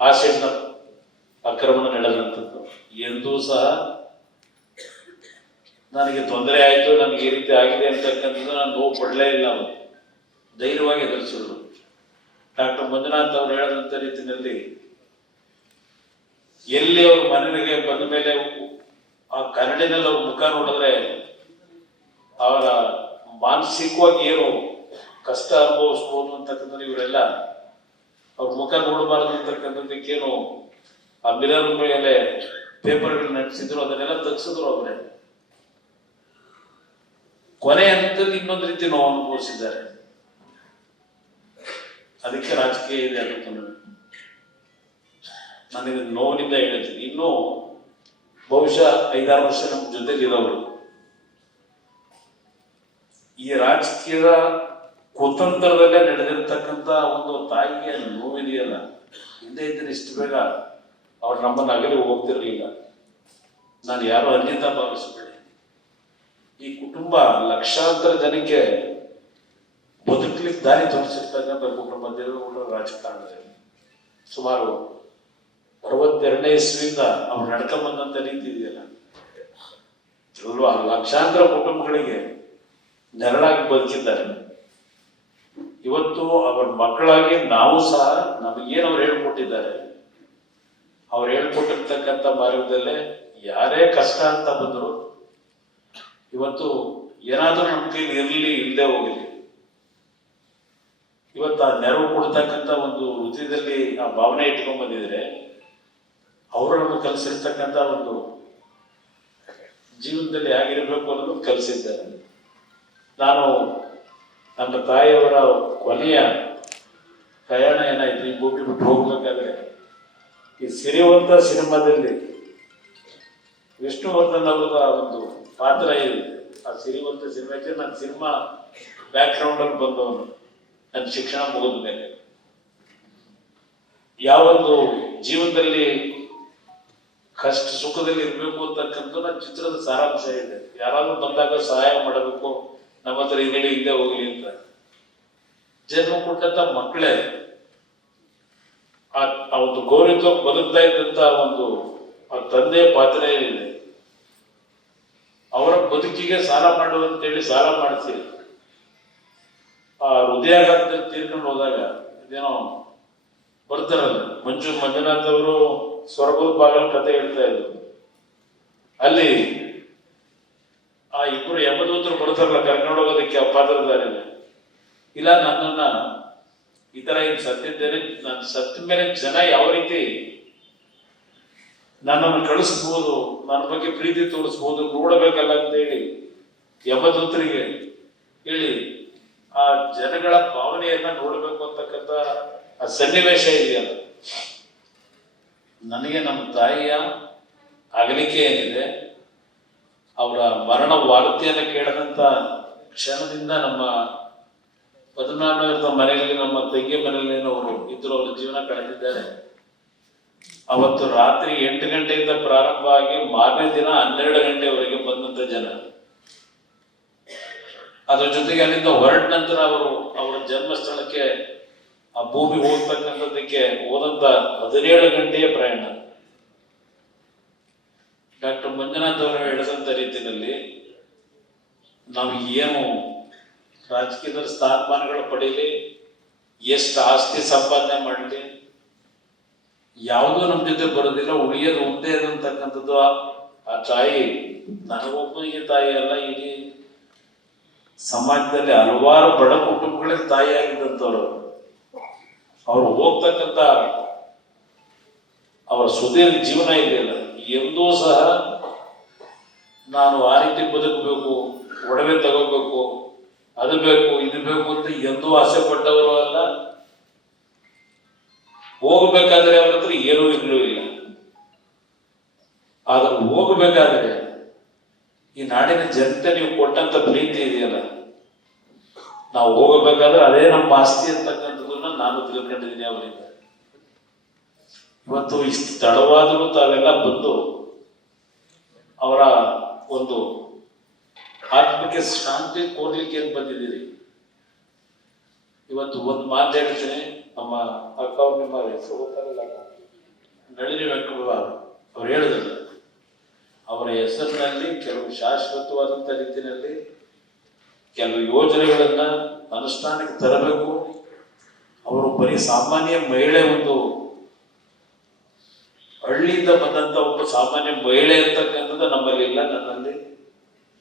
ಆಸಿಡ್ನ ಆಕ್ರಮಣ ನಡೆದಂಥದ್ದು. ಎಂದೂ ಸಹ ನನಗೆ ತೊಂದರೆ ಆಯಿತು, ನನಗೆ ಈ ರೀತಿ ಆಗಿದೆ ಅಂತಕ್ಕಂಥದ್ದು ನಾನು ನೋವು ಪಡಲೇ ಇಲ್ಲ. ಅವರು ಧೈರ್ಯವಾಗಿ ಎದುರಿಸಿದ್ರು. ಡಾಕ್ಟರ್ ಮಂಜುನಾಥ್ ಅವರು ಹೇಳಿದಂಥ ರೀತಿಯಲ್ಲಿ ಎಲ್ಲಿ ಅವ್ರ ಮನೆಗೆ ಬಂದ ಮೇಲೆ ಆ ಕರಡಿನಲ್ಲಿ ಅವ್ರ ಮುಖ ನೋಡಿದ್ರೆ ಅವರ ಮಾನಸಿಕವಾಗಿ ಏನು ಕಷ್ಟ ಅನುಭವಿಸ್ಬೋದು ಅಂತಕ್ಕಂಥ ಇವರೆಲ್ಲ ಅವ್ರ ಮುಖ ನೋಡಬಾರ್ದು ಅಂತಕ್ಕಂಥದ್ದಕ್ಕೇನು ಆ ಮಿರರ್ ಮೇಲೆ ಪೇಪರ್ಗಳು ನಡೆಸಿದ್ರು, ಅದನ್ನೆಲ್ಲ ತೆಗೆಸಿದ್ರು. ಅವರೇ ಕೊನೆ ಹಂತದಲ್ಲಿ ಇನ್ನೊಂದು ರೀತಿ ನೋವು ಅನುಭವಿಸಿದ್ದಾರೆ. ಅದಕ್ಕೆ ರಾಜಕೀಯ ಇದೆ ಅಂತ ನನಗೆ ನೋವಿನಿಂದ ಹೇಳ್ತೀನಿ. ಇನ್ನೂ ಬಹುಶಃ 5-6 ವರ್ಷ ನಮ್ಮ ಜೊತೆಲಿರೋರು ಈ ರಾಜಕೀಯದ ಕುತಂತ್ರದಲ್ಲೇ ನಡೆದಿರ್ತಕ್ಕಂಥ ಒಂದು ತಾಯಿಗೆ ನೋವಿದೆಯಲ್ಲ, ಹಿಂದೆ ಇದ್ದರೆ ಇಷ್ಟು ಬೇಗ ಅವ್ರು ನಮ್ಮನ್ನು ಅಗಲಿ ಹೋಗ್ತಿರ್ಲಿಲ್ಲ. ನಾನು ಯಾರು ಅನ್ಯತಾ ಭಾವಿಸಬೇಡಿ. ಈ ಕುಟುಂಬ ಲಕ್ಷಾಂತರ ಜನಕ್ಕೆ ಬದುಕಲಿಕ್ಕೆ ದಾರಿ ತೋರಿಸಿರ್ತಕ್ಕಂಥ ಕುಟುಂಬ ದೇವೇಗೌಡರ ರಾಜಕಾರಣದಲ್ಲಿ ಸುಮಾರು 62ನೇ ಇಸ್ವಿಯಿಂದ ಅವ್ರು ನಡ್ಕೊಂಬಂದಂಥ ರೀತಿ ಇದೆಯಲ್ಲ, ಅಲ್ವಾ, ಲಕ್ಷಾಂತರ ಕುಟುಂಬಗಳಿಗೆ ನೆರಳಾಗಿ ಬದುಕಿದ್ದಾರೆ. ಇವತ್ತು ಅವರ ಮಕ್ಕಳಾಗಿ ನಾವು ಸಹ ನಮಗೇನು ಅವ್ರು ಹೇಳ್ಕೊಟ್ಟಿದ್ದಾರೆ, ಅವ್ರು ಹೇಳ್ಕೊಟ್ಟಿರ್ತಕ್ಕಂಥ ಮಾರ್ಗದಲ್ಲೇ ಯಾರೇ ಕಷ್ಟ ಅಂತ ಬಂದರು ಇವತ್ತು ಏನಾದರೂ ನಮ್ಮ ಕೈಲಿ ಇರಲಿ ಇಲ್ಲದೆ ಹೋಗಲಿ, ಇವತ್ತು ಆ ನೆರವು ಕೊಡ್ತಕ್ಕಂಥ ಒಂದು ವೃತ್ತಿಯಲ್ಲಿ ಆ ಭಾವನೆ ಇಟ್ಕೊಂಡ್ ಬಂದಿದ್ರೆ ಅವರನ್ನು ಕಲಿಸಿರ್ತಕ್ಕಂಥ ಒಂದು ಜೀವನದಲ್ಲಿ ಹೇಗಿರಬೇಕು ಅನ್ನೋದು ಕಲಿಸಿದ್ದಾರೆ. ನಾನು ನಮ್ಮ ತಾಯಿಯವರ ಕೊನೆಯ ಪ್ರಯಾಣ ಏನಾಯ್ತು, ಈ ಭೂಮಿ ಬಿಟ್ಟು ಹೋಗ್ಬೇಕಾದ್ರೆ ಈ ಸಿರಿವಂತ ಸಿನಿಮಾದಲ್ಲಿ ವಿಷ್ಣುವರ್ಧನ್ ಅವರ ಒಂದು ಪಾತ್ರ ಇದೆ. ಆ ಸಿರಿವಂತ ಸಿನಿಮಾಕ್ಕೆ ನನ್ನ ಸಿನಿಮಾ ಬ್ಯಾಕ್ಗ್ರೌಂಡ್ ಅಲ್ಲಿ ಬಂದವನು. ನನ್ನ ಶಿಕ್ಷಣ ಮುಗಿದ ಮೇಲೆ ಯಾವೊಂದು ಜೀವನದಲ್ಲಿ ಕಷ್ಟ ಸುಖದಲ್ಲಿ ಇರಬೇಕು ಅಂತಕ್ಕಂಥ ನನ್ನ ಚಿತ್ರದ ಸಾರಾಂಶ ಇದೆ. ಯಾರಾದ್ರೂ ಬಂದಾಗ ಸಹಾಯ ಮಾಡಬೇಕು, ನಮ್ಮ ಹತ್ರ ಹಿಂಗಡಿ ಹಿಂದೆ ಹೋಗ್ಲಿ ಅಂತ. ಜನ್ಮ ಕೊಟ್ಟಂತ ಮಕ್ಕಳೇ ಆ ಒಂದು ಗೌರವ ಬದುಕ್ತಾ ಇದ್ದಂತ ಒಂದು ಆ ತಂದೆ ಪಾತ್ರ ಏನಿದೆ, ಅವರ ಬದುಕಿಗೆ ಸಾಲ ಮಾಡುವಂತೇಳಿ ಸಾಲ ಮಾಡಿಸಿ ಆ ಹೃದಯಾಘಾತದಲ್ಲಿ ತೀರ್ಕೊಂಡು ಹೋದಾಗ ಇದೇನೋ ಬರ್ತಾರಲ್ಲ, ಮಂಜುನಾಥ್ ಅವರು ಸ್ವರ್ಗದ ಬಾಗಲ ಕಥೆ ಹೇಳ್ತಾ ಇದ್ರು. ಅಲ್ಲಿ ಆ ಇಬ್ಬರು ಯಮದೂತರು ಬರ್ತಾರಲ್ಲ ಕರ್ಕೊಂಡು ಹೋಗೋದಕ್ಕೆ ಆ ಪಾತ್ರಧಾರಿನ, ಇಲ್ಲ ನನ್ನನ್ನ ಈ ತರ ಇನ್ ಸತ್ತಿದ್ದೇನೆ, ನಾನು ಸತ್ತ ಮೇಲೆ ಜನ ಯಾವ ರೀತಿ ನನ್ನನ್ನು ಕಳಿಸ್ಬೋದು, ನನ್ನ ಬಗ್ಗೆ ಪ್ರೀತಿ ತೋರಿಸ್ಬೋದು ನೋಡಬೇಕಲ್ಲ ಅಂತೇಳಿ ಯಮದೂತರಿಗೆ ಹೇಳಿ ಆ ಜನಗಳ ಭಾವನೆಯನ್ನ ನೋಡಬೇಕು ಅಂತಕ್ಕಂಥ ಆ ಸನ್ನಿವೇಶ ಇದೆಯಲ್ಲ, ನನಗೆ ನಮ್ಮ ತಾಯಿಯ ಅಗಲಿಕೆ ಏನಿದೆ, ಅವರ ಮರಣ ವಾರ್ತೆಯನ್ನು ಕೇಳದಂತ ಕ್ಷಣದಿಂದ ನಮ್ಮ 14 ಮನೆಯಲ್ಲಿ ನಮ್ಮ ತಂಗಿ ಮನೆಯಲ್ಲಿ ಅವರು ಇದ್ರು, ಅವರ ಜೀವನ ಕಳೆದಿದ್ದಾರೆ. ಅವತ್ತು ರಾತ್ರಿ 8 ಗಂಟೆಯಿಂದ ಪ್ರಾರಂಭ ಆಗಿ ಮಾರನೇ ದಿನ 12 ಗಂಟೆವರೆಗೆ ಬಂದಂತ ಜನ. ಅದ್ರ ಜೊತೆಗೆ ಅಲ್ಲಿಂದ ಹೊರಟ ನಂತರ ಅವರು ಅವರ ಜನ್ಮಸ್ಥಳಕ್ಕೆ ಆ ಭೂಮಿ ಹೋಗ್ತಕ್ಕಂಥದ್ದಕ್ಕೆ ಹೋದಂತ 17 ಗಂಟೆಯ ಪ್ರಯಾಣ. ಡಾಕ್ಟರ್ ಮಂಜುನಾಥ್ ಅವರು ಹೇಳಿದಂತ ರೀತಿಯಲ್ಲಿ ನಾವು ಏನು ರಾಜಕೀಯದ ಸ್ಥಾನಮಾನಗಳು ಪಡೀಲಿ, ಎಷ್ಟು ಆಸ್ತಿ ಸಂಪಾದನೆ ಮಾಡಲಿ, ಯಾವುದೂ ನಮ್ಮ ಜೊತೆ ಬರೋದಿಲ್ಲ, ಉಳಿಯೋದು ಒಂದೇ ಅಂತಕ್ಕಂಥದ್ದು ಆ ತಾಯಿ ನನಗೊಬ್ಬನಿಗೆ ತಾಯಿ ಅಲ್ಲ, ಇಡೀ ಸಮಾಜದಲ್ಲಿ ಹಲವಾರು ಬಡ ಕುಟುಂಬಗಳಿಗೆ ತಾಯಿ ಆಗಿದ್ದಂಥವ್ರು. ಅವ್ರು ಹೋಗ್ತಕ್ಕಂಥ ಅವರ ಸುದೀರ್ಘ ಜೀವನ ಇದೆಯಲ್ಲ, ಎಂದೂ ಸಹ ನಾನು ಆ ರೀತಿ ಬದುಕಬೇಕು, ಒಡವೆ ತಗೋಬೇಕು, ಅದು ಬೇಕು ಇದು ಬೇಕು ಅಂತ ಎಂದೂ ಆಸೆ ಪಟ್ಟವರು ಅಲ್ಲ. ಹೋಗ್ಬೇಕಾದ್ರೆ ಅವ್ರ ಹತ್ರ ಏನೂ ಇರಲೂ ಇಲ್ಲ. ಆದ್ರೆ ಹೋಗ್ಬೇಕಾದ್ರೆ ಈ ನಾಡಿನ ಜನತೆ ನೀವು ಕೊಟ್ಟಂತ ಪ್ರೀತಿ ಇದೆಯಲ್ಲ, ನಾವು ಹೋಗಬೇಕಾದ್ರೆ ಅದೇ ನಮ್ಮ ಆಸ್ತಿ ಅಂತಕ್ಕಂಥದ್ದನ್ನ ನಾನು ತಿಳ್ಕೊಂಡಿದ್ದೀನಿ ಅವರಿಂದ. ಇವತ್ತು ಇಷ್ಟು ತಡವಾದರೂ ತಾವೆಲ್ಲ ಬಂದು ಅವರ ಒಂದು ಆತ್ಮಕ್ಕೆ ಶಾಂತಿ ಕೋರ್ಲಿಕ್ಕೆ ಏನ್ ಬಂದಿದ್ದೀರಿ. ಇವತ್ತು ಒಂದು ಮಾತು ಹೇಳ್ತೀನಿ, ನಮ್ಮ ಅಕ್ಕ ಅವ್ರು ನಿಮ್ಮ ಹೆಸರು ಗೊತ್ತಾಗಲ್ಲ, ನಳಿನಿ ವೆಂಕಟಪ್ಪ ಅವ್ರು ಹೇಳಿದ್ರು, ಅವರ ಹೆಸರಿನಲ್ಲಿ ಕೆಲವು ಶಾಶ್ವತವಾದಂಥ ರೀತಿಯಲ್ಲಿ ಕೆಲವು ಯೋಜನೆಗಳನ್ನ ಅನುಷ್ಠಾನಕ್ಕೆ ತರಬೇಕು. ಅವರು ಬರೀ ಸಾಮಾನ್ಯ ಮಹಿಳೆ, ಒಂದು ಹಳ್ಳಿಯಿಂದ ಬಂದಂತ ಒಬ್ಬ ಸಾಮಾನ್ಯ ಮಹಿಳೆ ಅಂತಕ್ಕಂಥದ್ದು ನಮ್ಮಲ್ಲಿ ಇಲ್ಲ. ನನ್ನಲ್ಲಿ